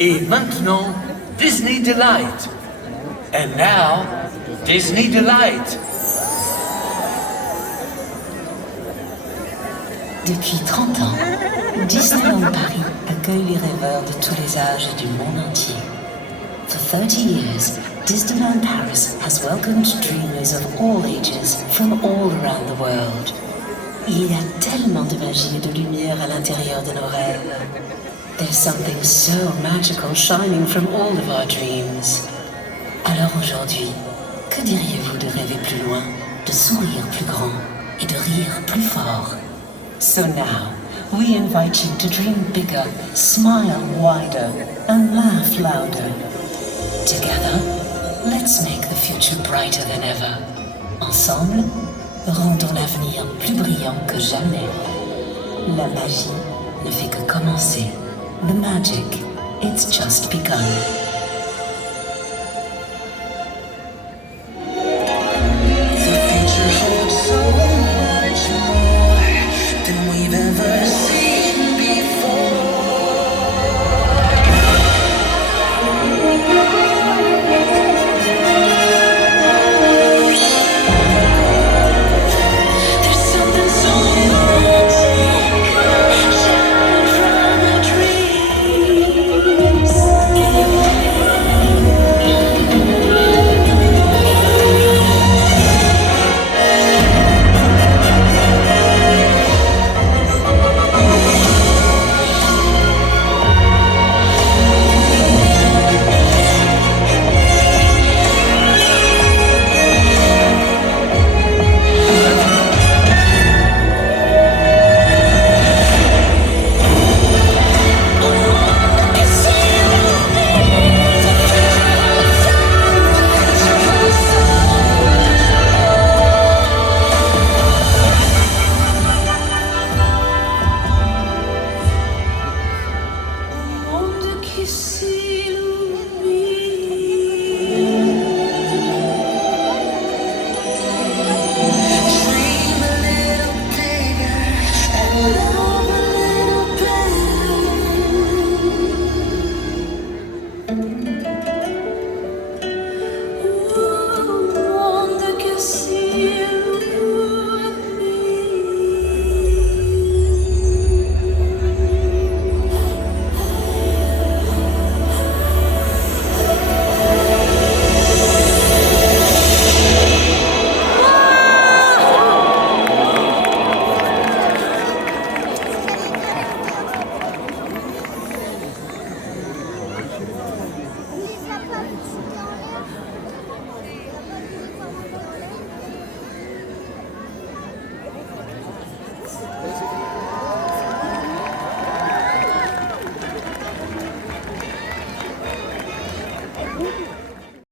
Et maintenant, Disney Delight. And now, Disney Delight. Depuis 30 ans, Disneyland Paris accueille les rêveurs de tous les âges et du monde entier. For 30 years, Disneyland Paris has welcomed dreamers of all ages from all around the world. Il y a tellement de magie et de lumière à l'intérieur de nos rêves. There's something so magical shining from all of our dreams. Alors aujourd'hui, que diriez-vous de rêver plus loin, de sourire plus grand et de rire plus fort? So now, we invite you to dream bigger, smile wider, and laugh louder. Together, let's make the future brighter than ever. Ensemble, rendons l'avenir plus brillant que jamais. La magie ne fait que commencer. The magic, it's just begun. The future holds so much more than we've ever seen before. There's something so magic shining from our dreams. Dream a little bigger and love a little better.